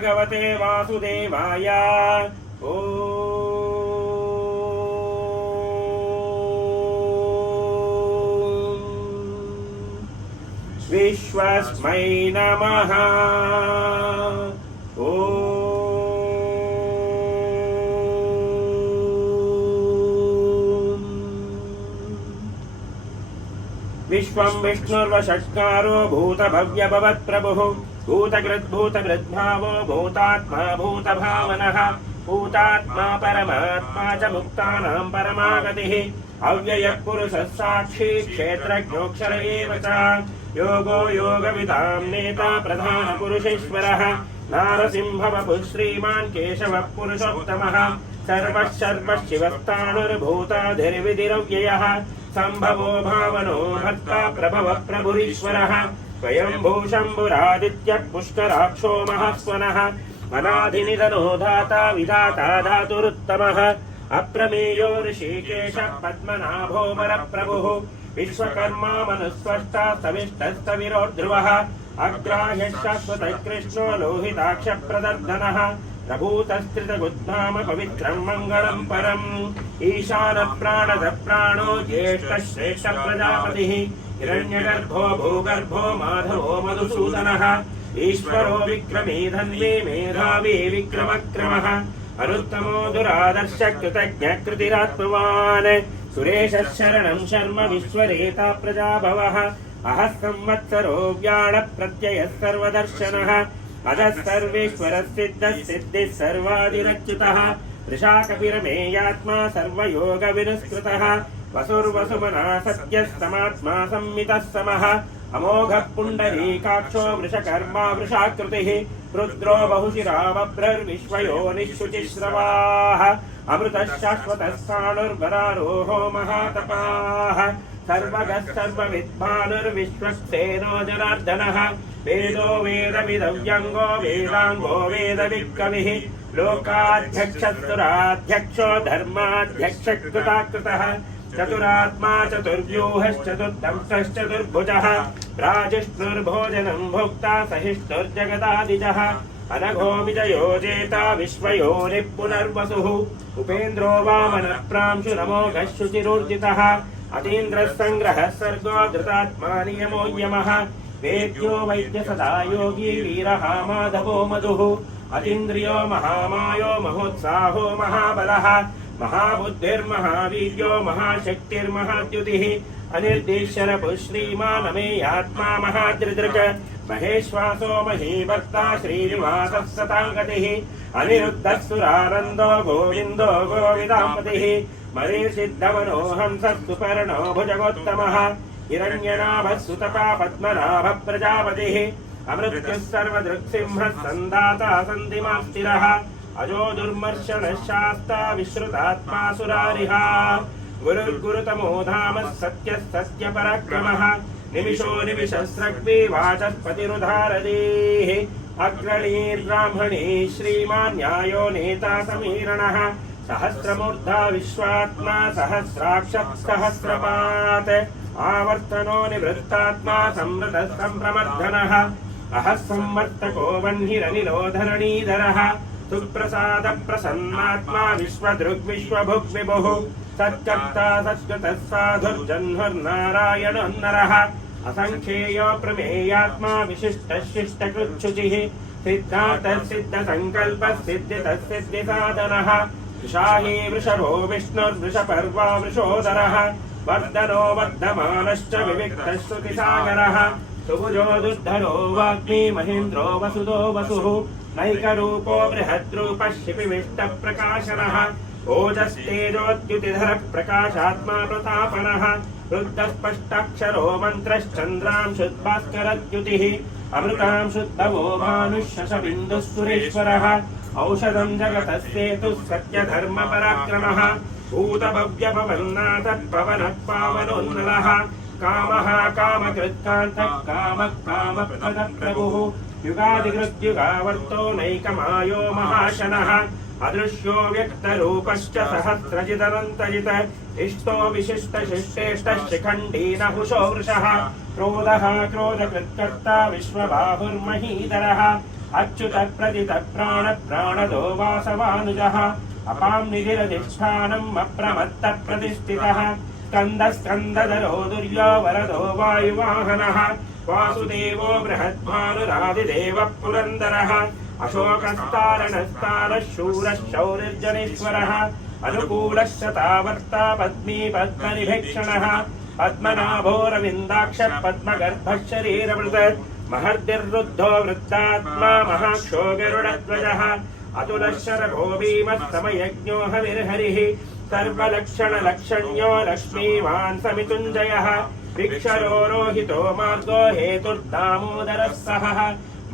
भगवते वासुदेवाय। विश्वस्मै नमः। विश्वं विष्णुर्वषट्कारो भूतभव्यभवत्प्रभुः भूतकृद्भूतभृद्भावो भूतात्मा भूतभावनः भूतात्मा परमात्मा च मुक्तानां परमागतिः अव्ययः पुरुषः साक्षी क्षेत्रज्ञोऽक्षर एव च योगो योगविदां नेता प्रधानपुरुषेश्वरः नारसिंहवपुः श्रीमान् केशवः पुरुषोत्तमः सर्वः सर्वशिवस्ताणुर्भूताधिर्विधिरव्ययः सम्भवो भावनो भर्ता प्रभव प्रभुरीश्वरः स्वयंभू शम्भुरादित्यः पुष्कराक्षो महास्वनः अनादिनिधनो धाता विधाता धातुरुत्तमः अप्रमेयो ऋषिकेशः पद्मनाभो वरप्रभुः विश्वकर्मा मनुस्वष्टा सविष्टस्तविरो ध्रुवः अग्राह्यः शाश्वतः कृष्णो लोहिताक्ष प्रदर्दनः प्रभूतस्त्रितगुद्धाम पवित्रं मङ्गलं परम् ईशानः प्राणदः प्राणो ज्येष्ठः श्रेष्ठः प्रजापतिः हिरण्यगर्भो भूगर्भो माधवो मधुसूदनः ईश्वरो विक्रमी धन्वी मेधावी विक्रमक्रमः अनुत्तमो दुरादर्शः कृतज्ञः कृतिरात्मवान् सुरेशः शरणं शर्म विश्वरेता प्रजाभवः अहः संवत्सरो व्याळ प्रत्ययः सर्वदर्शनः अधः सर्वेश्वरः सिद्धः सिद्धिः सर्वादिरच्युतः वृषाकपिरमेयात्मा सर्वयोगविनुस्कृतः वसुर्वसुमना सत्यः समात्मा संमितः समः अमोघः पुण्डरीकाक्षो वृषकर्मा वृषाकृतिः रुद्रो बहुशिरा बभ्रर्विश्वयोनिःशुचिश्रवाः अमृतः शाश्वतः स्थाणुर्वरारोहो महातपाः सर्वगः सर्वविद्भानुर्विश्वक्सेनो जनार्दनः वेदो वेदविदव्यङ्गो वेदाङ्गो वेदविक्कविः लोकाध्यक्षस्तुराध्यक्षो धर्माध्यक्षकृताकृतः चतुरात्मा चतुर्व्यूहश्चतुर्दंष्टश्चतुर्भुजः प्राजिष्णुर्भोजनं भोक्ता सहिष्णुर्जगदादिजः अनघो विजयो जेता विश्वयोनिः पुनर्वसुः उपेन्द्रो वामनः प्रांशु नमोघः शुचिरोर्जितः अतीन्द्रः सङ्ग्रहः सर्गो धृतात्मा नियमो यमः वेद्यो वैद्य सदा योगी वीरः माधवो मधुः अतीन्द्रियो महामायो महोत्साहो महाबलः महाबुद्धिर्महावीर्यो महाशक्तिर्महाद्युतिः अनिर्देश्यरपुः श्रीमानमेयात्मा महादृदृक् महेश्वासो महीभक्ता श्रीनिवासः सताङ्गतिः अनिरुद्धः सुरानन्दो गोविन्दो गोविदाम्पतिः मरीषिद्धमनो हंसः सुपर्णो भुजगोत्तमः हिरण्यनाभः सुतपा पद्मनाभः प्रजापतिः अमृत्युः सर्वदृक्सिंहः सन्दाता सन्धिमास्तिरः अजो दुर्मर्शनः शास्ता विश्रुतात्मा सुरारिः गुरुर्गुरुतमो धामः सत्यः सत्यपराक्रमः निमिषो निमिषस्रग्वी वाचस्पतिरुधारदेः अग्रणीर्ब्राह्मणी श्रीमान् न्यायो नेता समीरणः सहस्रमूर्धा विश्वात्मा सहस्राक्षः सहस्रपात् आवर्तनो निवृत्तात्मा संवृतः सम्प्रमर्दनः अहः संवर्तको वह्निरनिरोधरणीधरः सुप्रसाद प्रसन्नात्मा विश्वदृग्विश्वभुग्विभुः सत्कर्ता सत्कृतः साधुर्जह्नुर्नारायणो नरः असङ्ख्येयो प्रमेयात्मा विशिष्टः शिष्टकृच्छुचिः सिद्धार्थः सिद्धसङ्कल्पः सिद्धितः सिद्धिसाधनः वृषाही वृषभो विष्णुर्वृषपर्वा वृषोदरः वर्धनो वर्धमानश्च विविक्तः श्रुतिसागरः सुभुजो दुर्धरो वाग्मी महेन्द्रो वसुदो वसुः नैकरूपो बृहद्रूपः शिपिविष्टप्रकाशनः ओजस्तेजोद्युतिधरः प्रकाशात्मा प्रतापनः रुद्धस्पष्टाक्षरो मन्त्रश्चन्द्रांशुद्भास्करद्युतिः अमृतां शुद्धवो भानुः शशबिन्दुः सुरेश्वरः औषधं जगतस्येतुः सत्यधर्मपराक्रमः भूतभव्यभवन्नाथः पवनः पावनोन्नलः कामः कामकृत्कान्तः कामः कामप्रदप्रभुः युगादिकृत्युगावर्तो नैकमायो महाशनः अदृश्यो व्यक्तरूपश्च सहस्रजिदनन्तजित इष्टो विशिष्टशिष्टेष्टः शिखण्डी नहुषो वृषः क्रोधः क्रोधकृत्कर्ता विश्वबाहुर्महीधरः अच्युत प्रदित प्राण प्राणदो वासवानुजः अपां निधिरधिष्ठानम् अप्रमत्त प्रतिष्ठितः स्कन्द स्कन्दधरो दुर्यो वरदो वायुवाहनः वासुदेवो बृहद्भानुरादिदेवः पुरन्दरः अशोकस्तारणस्तारः शूरः शौरिर्जनेश्वरः अनुकूलश्चतावर्ता पद्मी पद्मनिभीक्षणः पद्मनाभोरविन्दाक्षः पद्मगर्भः शरीरवृत् महर्दिर्रुद्धो वृत्तात्मा महाक्षो गरुडध्वजः अतुलः शरभो भीमः समयज्ञो हविर्हरिः सर्वलक्षणलक्षण्यो लक्ष्मीवान् समितुञ्जयः भिक्षरो रोहितो मार्गो हेतुर्दामोदरः सहः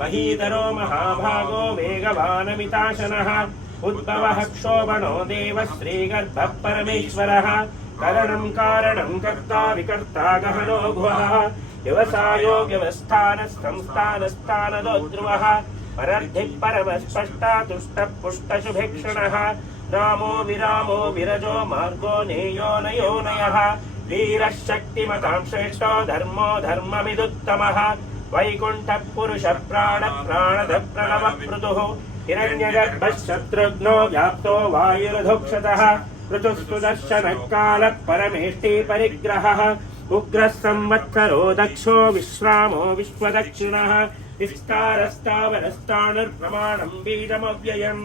महीधरो महाभागो वेगवानमिताशनः उद्भवः क्षोभनो देवः श्रीगर्भः परमेश्वरः करणं कारणं कर्ता विकर्ता गहनो भुवः व्यवसायो व्यवस्थानः संस्थानस्थानदो ध्रुवः परर्धिः परमस्पष्टा तुष्टः पुष्टशुभेक्षणः रामो विरामो विरजो मार्गो नेयो नयो नयः वीरः शक्तिमतां श्रेष्ठो धर्मो धर्ममिदुत्तमः वैकुण्ठः पुरुषः प्राणः प्राणदः प्रणवः पृथुः हिरण्यगर्भः शत्रुघ्नो व्याप्तो वायुरधोक्षतः ऋतुस्तु दर्शनः कालः परमेष्टि परिग्रहः उग्रः संवत्सरो दक्षो विश्रामो विश्वदक्षिणः विस्तारस्तावनस्तानुर्प्रमाणं बीजमव्ययम्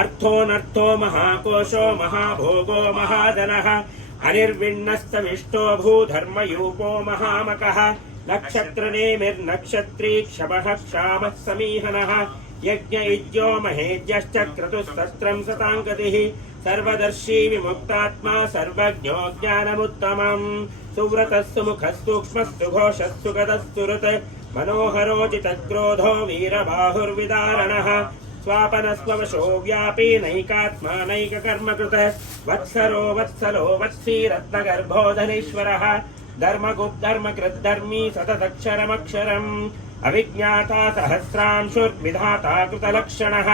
अर्थोऽनर्थो महाकोशो महाभोगो महाधनः हरिर्विण्णस्तविष्टो भूधर्मयूपो महामकः नक्षत्रनेमिर्नक्षत्री क्षमः क्षामः समीहनः यज्ञ इज्यो महेज्यश्च क्रतुस्तस्त्रं सताङ्गतिः सर्वदर्शी विमुक्तात्मा सर्वज्ञो ज्ञानमुत्तमम् सुव्रतः सुमुखः सूक्ष्मस्तु घोषः सुगतस्तु ऋत् मनोहरोचितक्रोधो वीरबाहुर्विदारणः स्वापनस्ववशो व्यापी नैकात्मा नैककर्मकृत वत्सरो वत्सलो वत्सी रत्नगर्भो धनेश्वरः धर्मगुप्धर्मकृद्धर्मी सततक्षरमक्षरम् अविज्ञाता सहस्रांशुर्विधाता कृतलक्षणः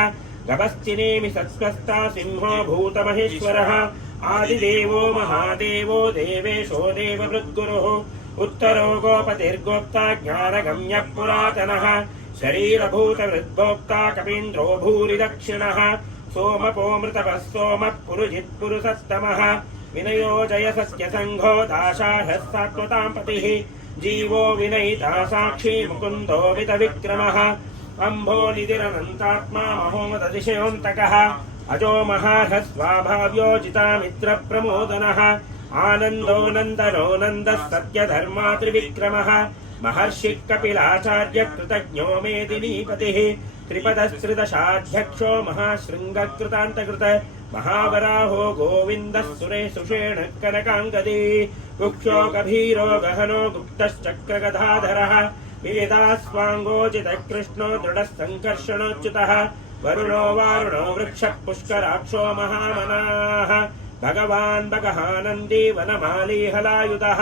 गभश्चिनेमि सत्स्वस्था सिंहो भूतमहेश्वरः आदिदेवो महादेवो देवेशो देववृद्गुरुः उत्तरो गोपतिर्गोप्ता ज्ञानगम्यः पुरातनः शरीरभूतवृद्भोक्ता कपीन्द्रो भूरि दक्षिणः सोमपोमृतपः सोमः पुरुजित् पुरुषस्तमः विनयो जय सत्यसङ्घो दाशार्हः सात्वतां पतिः जीवो विनयिता साक्षी मुकुन्दो मितविक्रमः अम्भो निधिरनन्तात्मा महोमदतिशयोऽन्तकः अजो महार्हः स्वाभाव्यो जितामित्रप्रमोदनः आनन्दो नन्दनो नन्दः सत्यधर्मा त्रिविक्रमः महर्षिः कपिलाचार्य कृतज्ञो मेदिनीपतिः त्रिपदस्त्रिदशाध्यक्षो महाशृङ्गकृतान्तकृत महावराहो गोविन्दः सुरेशुषेण कनकाङ्गदी कुक्षो गभीरो गहनो गुप्तश्चक्रगधाधरः विविधास्वाङ्गोचितः कृष्णो दृढः सङ्कर्षणोच्युतः वरुणो वारुणो वृक्षः पुष्कराक्षो महामनाः भगवान् भगहानन्दी वनमाली हलायुधः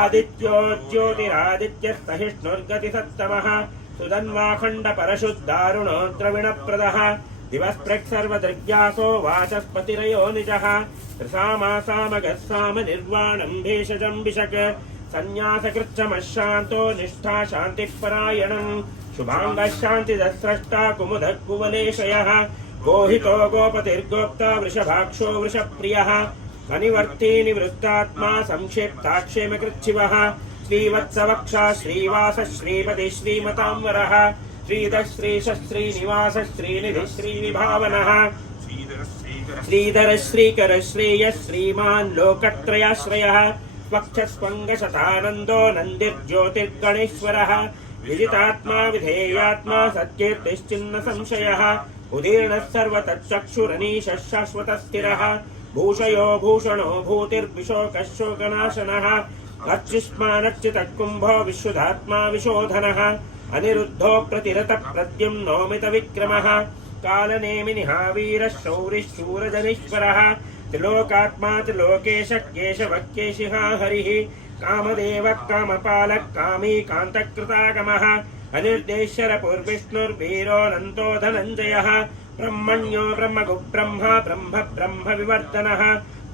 आदित्यो ज्योतिरादित्यः सहिष्णुर्गतिसत्तमः सुधन्वाखण्डपरशुद्धारुणो द्रविणप्रदः दिवस्पृक्सर्वदृग्यासो वाचस्पतिरयो निजः त्रिसामासामगः साम निर्वाणम् भेषजम् विशक् सन्न्यासकृच्छमः शान्तो निष्ठा शान्तिपरायणम् शुभाङ्गः शान्तिदः स्रष्टा कुमुदः कुवलेशयः गोहितो गोपतिर्गोप्ता वृषभाक्षो वृषप्रियः अनिवर्ती निवृत्तात्मा संक्षिप्ताक्षेमकृच्छिवः श्रीवत्सवक्षा श्रीवास श्रीपति श्रीमतांवरः श्रीधः श्रीशः श्रीनिवास श्रीनिधिः श्रीविभावनः श्रीधर श्रीकर श्रेयः श्रीमान् लोकत्रयाश्रयः स्वक्षस्वङ्गशतानन्दो नन्दिर्ज्योतिर्गणेश्वरः विजितात्मा विधेयात्मा सत्कीर्तिश्चिन्न संशयः उदीर्णः सर्वतच्चक्षुरनीशः शाश्वतस्थिरः भूषयो भूषणो भूतिर्विशोकः शोकनाशनः अर्चिष्मानच्युतकुम्भो विशुद्धात्मा विशोधनः अनिरुद्धो प्रतिरतः प्रद्युम्नो मितविक्रमः कालनेमिनिहावीरः शौरिः शूरजनीश्वरः त्रिलोकात्मा त्रिलोकेशः केशवः केशिहा हरिः कामदेवः कामपालः कामी कान्तकृतागमः अनिर्देश्यरपुर्विष्णुर्वीरोऽनन्तो धनञ्जयः ब्रह्मण्यो ब्रह्मगुब्रह्मा ब्रह्म ब्रह्म विवर्धनः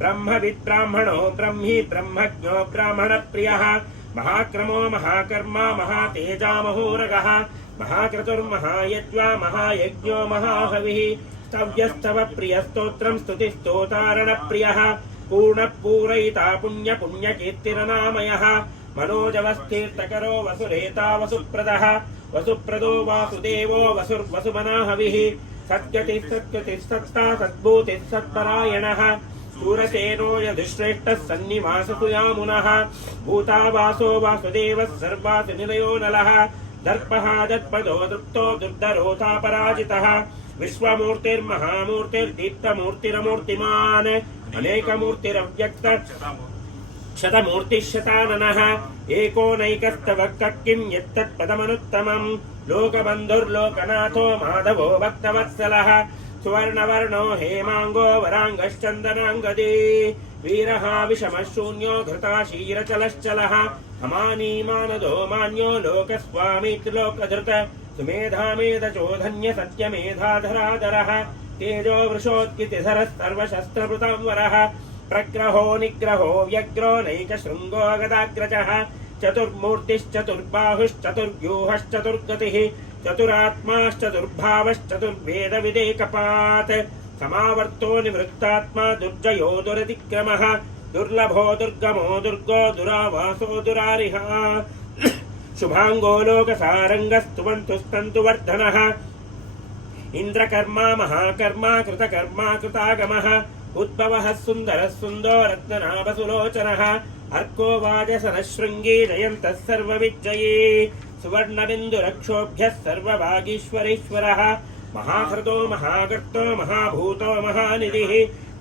ब्रह्मविद्ब्राह्मणो ब्रह्मी ब्रह्मज्ञो ब्राह्मणप्रियः महाक्रमो महाकर्मा महातेजा महोरगः महाक्रतुर्महायज्वा महायज्ञो महाहविः स्तव्यस्तव प्रियस्तोत्रं स्तुतिस्तोतारणप्रियः पूर्णपूरयिता पुण्यकीर्तिरनामयः मनोजवस्तीर्थकरो वसुरेता वसुप्रदः वसुप्रदो वासुदेवो वसुर्वसुमनाहविः सत्कृतिः सद्भूतिः सत्परायणः सूरसेनो यदुश्रेष्ठः सन्निवासतु यामुनः भूतावासो वासुदेवः सर्वासु निलयो नलः दर्पः दत्पदो दृप्तो दुर्धरोतापराजितः विश्वमूर्तिर्महामूर्तिर्दीप्तमूर्तिरमूर्तिमान् अनेकमूर्तिरव्यक्त शतमूर्तिः शताननः एकोनैकस्तव किं यत्तत्पदमनुत्तमम् लोकबन्धुर्लोकनाथो माधवो भक्तवत्सलः सुवर्णवर्णो हेमाङ्गो वराङ्गश्चन्दनाङ्गदी वीरः विषमशून्यो घृताशीरचलश्चलः अमानीमानदो मान्यो लोकस्वामीत्लोकधृत सुमेधामेधचोधन्य सत्यमेधाधराधरः तेजो वृषोत्कितिधरस्तर्वशस्त्रभृतांवरः प्रग्रहो निग्रहो व्यग्रो नैकशृङ्गो गदाग्रजः चतुर्मूर्तिश्चतुर्बाहुश्चतुर्व्यूहश्चतुर्गतिः चतुरात्माश्चतुर्भावश्चतुर्वेदविदेकपात् समावर्तो निवृत्तात्मा दुर्जयो दुरतिक्रमः दुर्लभो दुर्गमो दुर्गो दुरावासो दुरारिः शुभाङ्गो लोकसारङ्गस्तुवन्तुस्तन्तुवर्धनः इन्द्रकर्मा महाकर्मा कृतकर्मा कृतागमः उद्भवः सुन्दरः सुन्दो रत्ननाभसुलोचनः अर्को वाजसनशृङ्गी जयन्तः सर्वविजयी सुवर्णबिन्दुरक्षोभ्यः सर्वभागीश्वरेश्वरः महाहृतो महागर्तो महाभूतो महानिधिः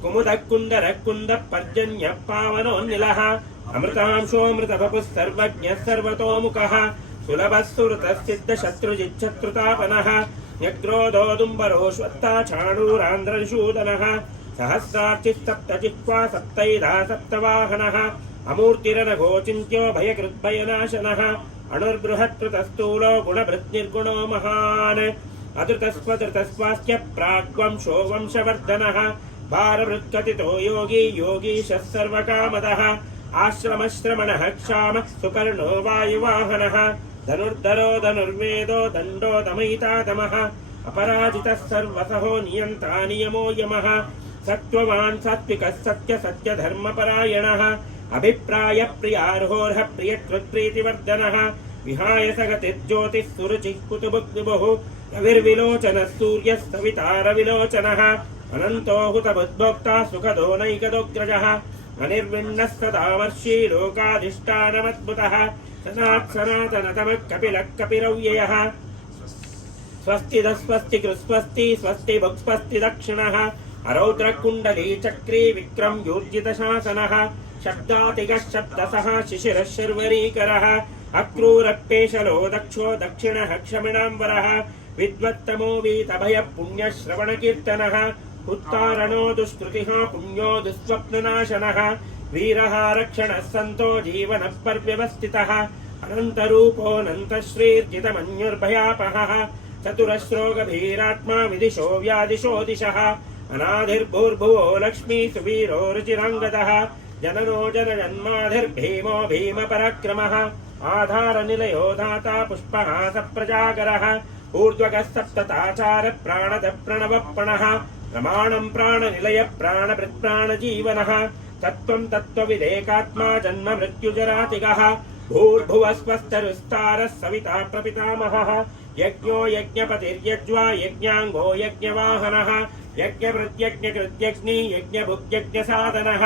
कुमुदः कुन्दरः कुन्दः पर्जन्यः पावनोन्निलः अमृतांशोऽमृतवपुः सर्वज्ञः सर्वतोमुखः सुलभः सुहृतः सिद्धशत्रुजिच्छत्रुतापनः न्यग्रोधोदुम्बरोऽश्वत्था चाणूरान्ध्रशूदनः सहस्रार्चिः सप्तैधा सप्तवाहनः अमूर्तिरनघोचिन्त्यो भयकृद्भयनाशनः अणुर्बृहत्कृतस्थूलो गुणभृद्निर्गुणो महान् अधृतस्वधृतस्वास्थ्य प्राग्वंशो वंशवर्धनः भारवृत्कथितो योगी योगीशः सर्वकामदः आश्रमश्रमणः क्षामः सुपर्णो वायुवाहनः धनुर्धरो धनुर्वेदो दण्डो दमयितादमः अपराजितः सर्वसहो नियन्ता नियमो यमः सत्त्ववान् सात्विकः सत्यधर्मपरायणः अभिप्राय प्रियार्होर्ह प्रियकृत्प्रीतिवर्धनः विहाय सगतिर्ज्योतिः सुरुचिः कुतुबुग्विभुः रविर्विलोचनः सूर्यः सवितारविलोचनः अनन्तो हुतबुद्भोक्ता सुखदो नैकदोग्रजः अनिर्विण्णः सदावर्षी लोकाधिष्ठानमद्भुतः सनातनतमः कपिलः कपिरव्ययः स्वस्ति स्वस्ति कृस्वस्ति स्वस्ति भुक्स्वस्ति दक्षिणः अरौद्रकुण्डली चक्री विक्रम यूर्जितशासनः शब्दातिगः शब्दसः शिशिरः शर्वरीकरः अक्रूरपेशलो दक्षो दक्षिणः क्षमिणाम्बरः विद्वत्तमो वीतभयः पुण्यश्रवणकीर्तनः उत्तारणो दुष्कृतिः पुण्यो दुःस्वप्ननाशनः वीरः रक्षणः सन्तो जीवनः पर्यवस्थितः अनन्तरूपोऽनन्तश्रीर्जितमन्युर्भयापहः चतुरश्रोगभीरात्मा विदिशो व्यादिशो दिशः अनाधिर्भूर्भुवो लक्ष्मी सुवीरो रुचिराङ्गदः जननो जनजन्माधिर्भीमो भीमपराक्रमः आधारनिलयो दाता पुष्पः सप्रजागरः ऊर्ध्वगः सप्तताचार प्राणद प्रणवप्रणः प्रमाणम् प्राणनिलय प्राणभृत्प्राणजीवनः तत्त्वम् तत्त्वविदेकात्मा जन्म मृत्युजरातिगः भूर्भुवः स्वस्तरुस्तारः सविता प्रपितामहः यज्ञो यज्ञपतिर्यज्वा यज्ञाङ्गो यज्ञवाहनः यज्ञभृत्यज्ञकृत्यग्नि यज्ञभुग्यज्ञसाधनः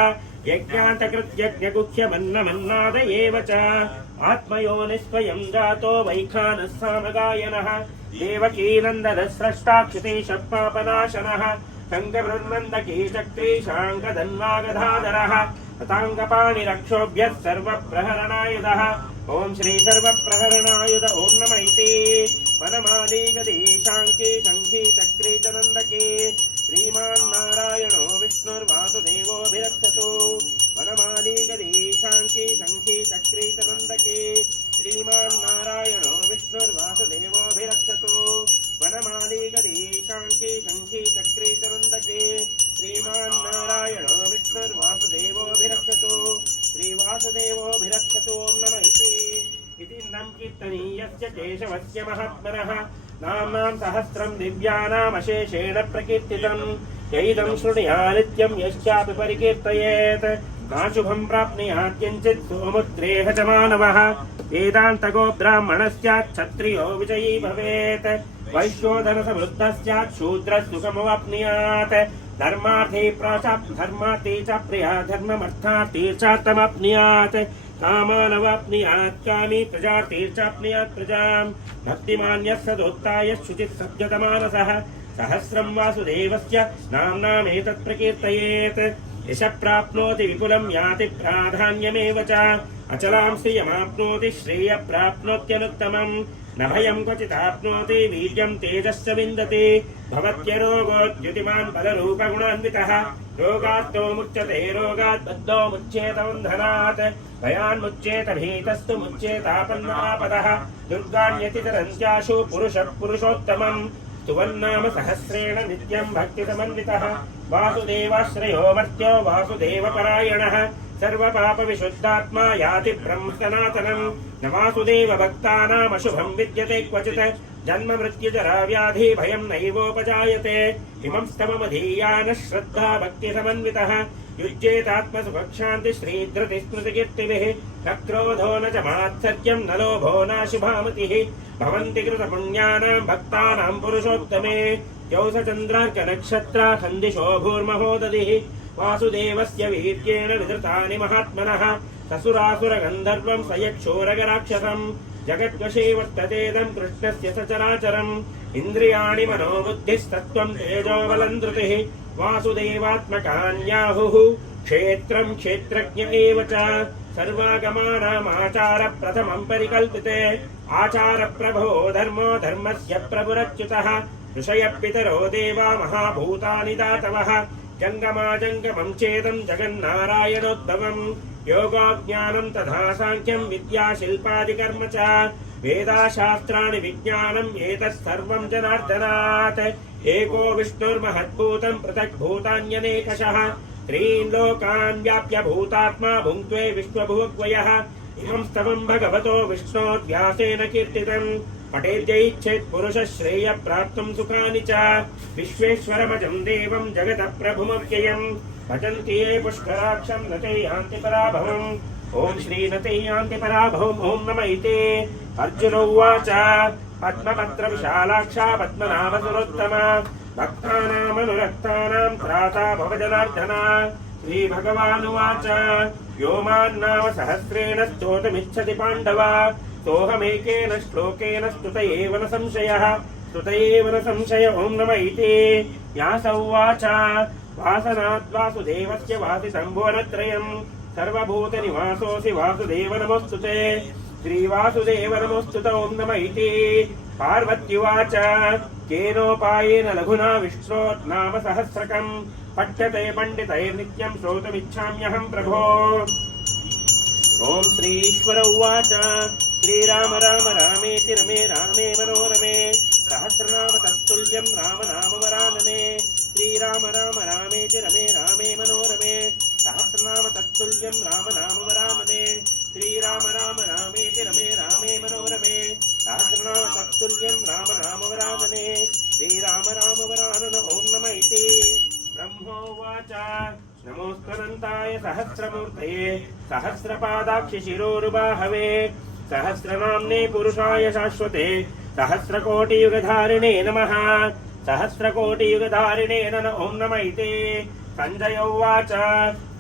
यज्ञान्तकृत्यज्ञगुह्यमन्नमन्नाद एव च आत्मयोनिस्वयं जातो वैखानः सामगायनः देवकीनन्दनः स्रष्टाक्षितीशः पापनाशनः शङ्खबृन्मन्दकी चक्री शाङ्खधन्वागधाधरः तताङ्गपाणिरक्षोभ्यः सर्वप्रहरणायुधः ॐ श्री सर्वप्रहरणायुध ॐ नमः इति वनमाली गदी शाङ्की शङ्खी चक्री च नन्दके श्रीमान्नारायणो विष्णुर्वासुदेवोऽभिरक्षतु वनमाली गदी शाङ्की शङ्खी चक्री च नन्दके श्रीमान्नारायणो विष्णुर्वासुदेवोऽभिरक्षतु वनमाली गदी शाङ्की शङ्खी चक्री च नन्दके श्रीमान्नारायणो विष्णुर्वासुदेवोऽभिरक्षतु श्रीवासुदेवोऽभिरक्षतु ॐ नमः इति नं कीर्तनीयस्य केशवस्य महात्मनः नाम्नां सहस्रं दिव्यानामशेषेण प्रकीर्तितम् यैदं शृणुयात् नित्यं यश्चापि परिकीर्तयेत् नाशुभं प्राप्नुयात् किञ्चित् सोमुद्रेह च मानवः वेदान्तको ब्राह्मणः स्यात् क्षत्रियो विजयी भवेत् वैश्योधन समृद्धः स्यात् शूद्रः सुखमवाप्नुयात् धर्मार्थे च प्रिया धर्ममर्थार्थे चार्थमप्नुयात् कामानवाप्नुयात् कामी प्रजार्थे चाप्नुयात् प्रजाम् भक्तिमान्यः सदोत्ताय शुचिः सद्गतमानसः सहस्रं वासुदेवस्य नाम्नामेतत् प्रकीर्तयेत् यशः प्राप्नोति विपुलं याति प्राधान्यमेव च अचलां श्रियमाप्नोति श्रेय प्राप्नोत्यनुत्तमम् न भयं क्वचिदाप्नोति वीर्यं तेजश्च विन्दति भवत्यरोगोद्युतिमान् पदरूपगुणान्वितः रोगात्तो मुच्यते रोगात् बद्धो मुच्येत बन्धनात् भयान्मुच्येत भीतस्तु मुच्येतापन्नापदः दुर्गाण्यतितरन्त्याशु पुरुषः पुरुषोत्तमम् स्तुवन्नाम सहस्रेण नित्यं भक्तिसमन्वितः वासुदेवाश्रयो मर्त्यो वासुदेवपरायणः सर्वपापविशुद्धात्मा याति ब्रह्म सनातनम् न वासुदेव भक्तानामशुभं विद्यते क्वचित् जन्म मृत्युजरा व्याधि भयं नैवोपजायते इमं स्तममधीयानः श्रद्धा भक्तिसमन्वितः युज्येतात्मसुखशान्ति श्रीधृतिस्मृतिकीर्तिभिः न क्रोधो न च मात्सर्यं न लोभो नाशुभामतिः भवन्ति कृतपुण्यानां भक्तानां पुरुषोत्तमे द्यौसचन्द्रार्कनक्षत्राखन्दिशो भूर्महोदधिः वासुदेवस्य वीर्येण विधृतानि महात्मनः ससुरासुरगन्धर्वं सयक्षोरगराक्षसम् जगद्वशे वर्ततेदं कृष्णस्य सचराचरम् इन्द्रियाणि मनोबुद्धिस्तत्त्वं तेजोबलं धृतिः वासुदेवात्मकान्याहुः क्षेत्रं क्षेत्रज्ञ एव च सर्वागमानामाचार प्रथमं परिकल्पिते आचार प्रभो धर्मो धर्मस्य प्रभुरच्युतः ऋषयः पितरो देवा महाभूतानि दातवः जङ्गमाजङ्गमं चेदं जगन्नारायणोद्भवम् योगोज्ञानं तथा साङ्ख्यं विद्या शिल्पादिकर्म च वेदाशास्त्राणि विज्ञानम् एतत्सर्वं जनार्दनात् एको विष्णुर्महद्भूतं पृथग्भूतान्यनेकशः त्रीन् लोकान् व्याप्य भूतात्मा भुङ्क्ते विश्वभुवग्वयः इमं स्तवं भगवतो विष्णोर्व्यासेन कीर्तितम् पठेद्यैच्छेत् पुरुषः श्रेय प्राप्तुं सुखानि च विश्वेश्वरमजं देवं जगतः प्रभुमव्ययम् भजन्ति ये पुष्कराक्षं न ते यान्ति पराभवम् ॐ श्री न ते यान्ति पराभवम् ॐ नम इति अर्जुन उवाच पद्मपत्र विशालाक्षा पद्मनाभसुरोत्तम भक्तानामनुरक्तानां त्राता भवजनार्दन श्रीभगवानुवाच यो मान्नाम सहस्रेण स्तोतुमिच्छति पाण्डव सोऽहमेकेन श्लोकेन स्तुत एव न संशयः ॐ नम इति व्यास उवाच वासनाद्वासुदेवस्य वासितं भुवनत्रयम् सर्वभूतनिवासोऽसि वासुदेव नमोऽस्तुते श्रीवासुदेव नमोऽस्तुत ॐ नम इति पार्वत्युवाच केनोपायेन लघुना विश्वोत्नाम सहस्रकम् पठ्यते पण्डितैर्नित्यं श्रोतुमिच्छाम्यहं प्रभो ॐ श्रीश्वर उवाच श्रीराम राम रामेति रमे रामे मनोरमे सहस्रनाम तत्तुल्यं राम नाम वरानने श्रीराम राम रामेति रमे रामे मनोरमे सहस्रनाम तत्तुल्यं राम नाम वरानने श्रीराम राम रामेति रमे रामे मनोरमे सहस्रनाम तत्तुल्यं राम नाम वरानने श्रीराम राम वरानन ॐ नम इति ब्रह्मोवाच नमोऽस्तुनन्ताय सहस्रमूर्तये सहस्रपादाक्षि शिरोरुबाहवे सहस्रनाम्ने पुरुषाय शाश्वते सहस्रकोटियुगधारिणे नमः सहस्रकोटियुगधारिणे ॐ नम इति संजय उवाच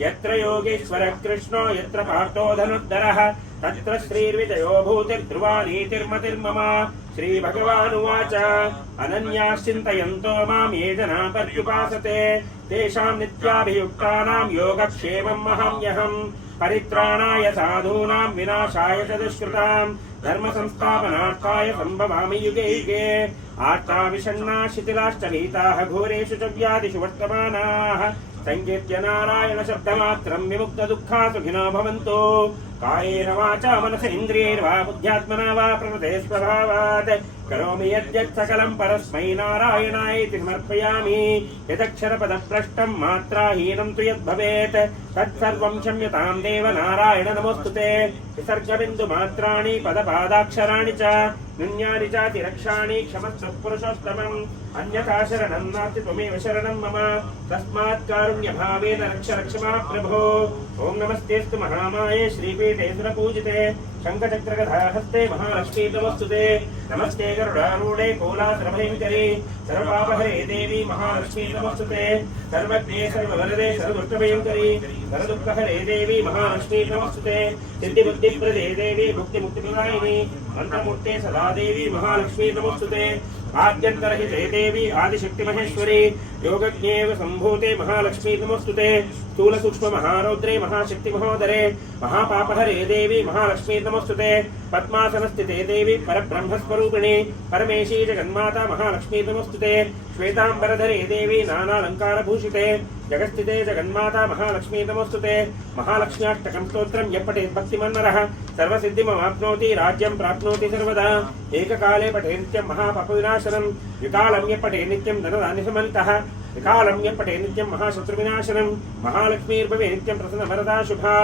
यत्र योगेश्वरः कृष्णो यत्र पार्थो धनुर्धरः तत्र श्रीर्विजयो भूतिर्ध्रुवा नीतिर्मतिर्मम श्रीभगवानुवाच अनन्याश्चिन्तयन्तो मां ये जना पर्युपासते तेषां नित्याभियुक्तानां योगक्षेमं महाम्यहम् परित्राणाय साधूनां विनाशाय च दुष्कृतां धर्म संस्थापनार्थाय संभवामि युगे युगे आर्ता विषण्णा शिथिलाश्च भीताः घोरेषु च व्याधिषु वर्तमानाः संकीर्त्य नारायण शब्दमात्रं विमुक्तदुःखा सुखिनो भवन्तु कायेन वाचा मनसा इन्द्रियैर्वा बुद्ध्यात्मना वा प्रकृते स्वभावात् करोमि यद्यत् सकलं परस्मै नारायणायेति समर्पयामि यदक्षरपदभ्रष्टं मात्राहीनं तु यद्भवेत् तत्सर्वं क्षम्यतां देव नारायण नमोऽस्तुते विसर्गबिन्दुमात्राणि पदपादाक्षराणि च न्यून्यानि चातिरक्षाणि क्षमस्व पुरुषोत्तमम् अन्यथा शरणं नास्ति त्वमेव शरणं मम तस्मात् कारुण्यभावेन रक्ष रक्ष मां प्रभो। ॐ नमस्तेऽस्तु महामाये श्रीपीठे सुरपूजिते शङ्खचक्रगदाहस्ते महालक्ष्मी नमोऽस्तुते नमस्ते गरुडारूढे कोलासुरभयङ्करी सर्वपापहरे देवी महालक्ष्मी नमोऽस्तुते सर्वज्ञे सर्ववरदे सर्वदुष्टभयङ्करी सर्वदुःखहरे देवी महालक्ष्मी नमोऽस्तुते सिद्धिबुद्धिप्रदे देवी मुक्तिमुक्तिप्रदायिनी मन्त्रमूर्ते सदा देवी महालक्ष्मी नमोऽस्तुते आद्यन्तरहिते देवी आदिशक्ति महेश्वरी योगज्ञेव सम्भूते महालक्ष्मी नमोऽस्तुते स्थूल सूक्ष्म महारौद्रे महाशक्ति महोदरे महापापहरे देवी महालक्ष्मी नमोऽस्तुते पद्मासनस्थिते देवी परब्रह्मस्वरूपिणी परमेशी जगन्माता महालक्ष्मी नमोऽस्तुते श्वेतांबरधरे देवी नानालंकारभूषिते जगत्स्थिते जगन्माता महालक्ष्मी नमोऽस्तुते महालक्ष्म्याष्टकं स्तोत्रं यः पठेत् भक्तिमन्नरः सर्वसिद्धिमवाप्नोति राज्यं प्राप्नोति सर्वदा एककाले पठेत् नित्यं महापापविनाशनं विकालं यः पठेत् नित्यं धनधान्यसमन्वितः विकालं यः पठेत् नित्यं महाशत्रुविनाशनं महालक्ष्मीर्भवे नित्यं प्रसन्नवरदा शुभा।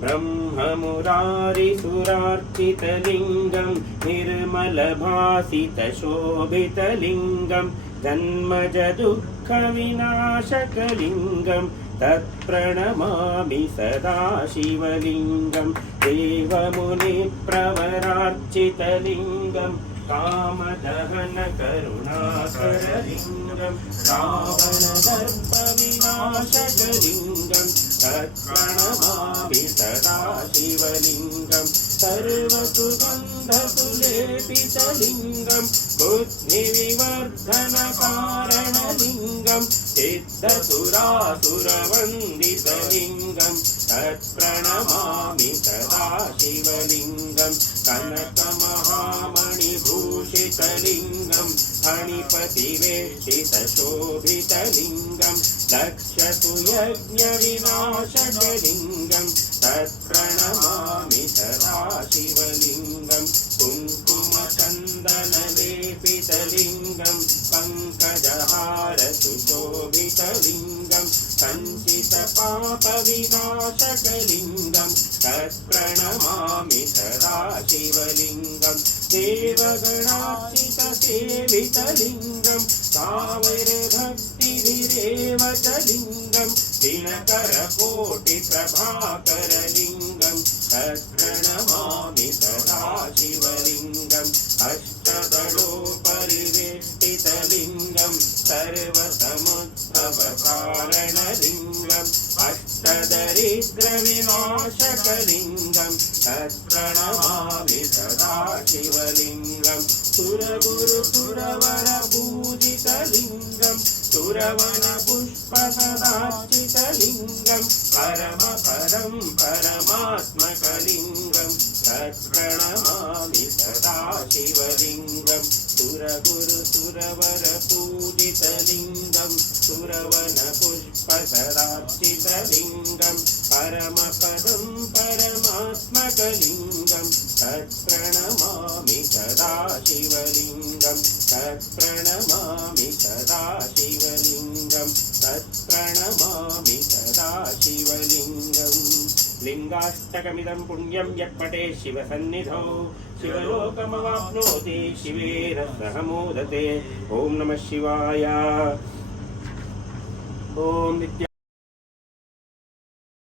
ब्रह्ममुरारिसुरार्चितलिङ्गं निर्मलभासितशोभितलिङ्गं जन्मजदुःखविनाशकलिङ्गं तत्प्रणमामि सदा शिवलिङ्गं देवमुनिप्रवरार्चितलिङ्गं कामदहनकरुणाकरलिङ्गं रावणदर्पविनाशकलिङ्गं तत्प्रणमामि सदा शिवलिङ्गं सर्वसुगन्धसुलेपितलिङ्गं बुद्धिविवर्धनकारणलिङ्गं सिद्धसुरासुरवन्दितलिङ्गं तत्प्रणमामि सदा शिवलिङ्गं कनकमहामणिभूषितलिङ्गं फणिपतिवेष्टितशोभितलिङ्गं दक्षसुयज्ञविनाशकलिङ्गं तत्प्रणमामि सदा शिवलिङ्गं कुङ्कुमचन्दनलेपितलिङ्गं पङ्कजहारसुशोभितलिङ्गं सञ्चितपापविनाशकलिङ्गं तत्प्रणमामि सदा शिवलिङ्गं देवगणार्चितसेवितलिङ्गं कावैर्भक्तिभिरेव च लिङ्गं दिनकरकोटिप्रभाकरलिङ्गं तत्प्रणमामि सदा शिवलिङ्गं अष्टदलोपरिवेष्टितलिङ्गं सर्वसमुद्भवकारणलिङ्गं अष्टदरिद्रविनाशकलिङ्गं तत्प्रणमामि सदा शिवलिङ्गं सुरगुरुसुरवरपूजितलिङ्गं सुरवनपुष्पसदार्चितलिङ्गं परमपदं परमात्मकलिङ्गं तत्प्रणमामि सदा शिवलिङ्गं सुरगुरुसुरवरपूजितलिङ्गं सुरवनपुष्पसदार्चितलिङ्गं परमपदं परमात्मकलिङ्गं तत्प्रणमामि सदा शिवलिङ्गं तत्प्रणमामि सदा शिवलिङ्गं तत्प्रणमामि सदा शिवलिङ्गं लिङ्गाष्टकमिदं पुण्यं यत्पठे शिवसन्निधौ शिवलोकमवाप्नोति शिवेन सह मोदते। ॐ नमः शिवाय। ॐ नित्य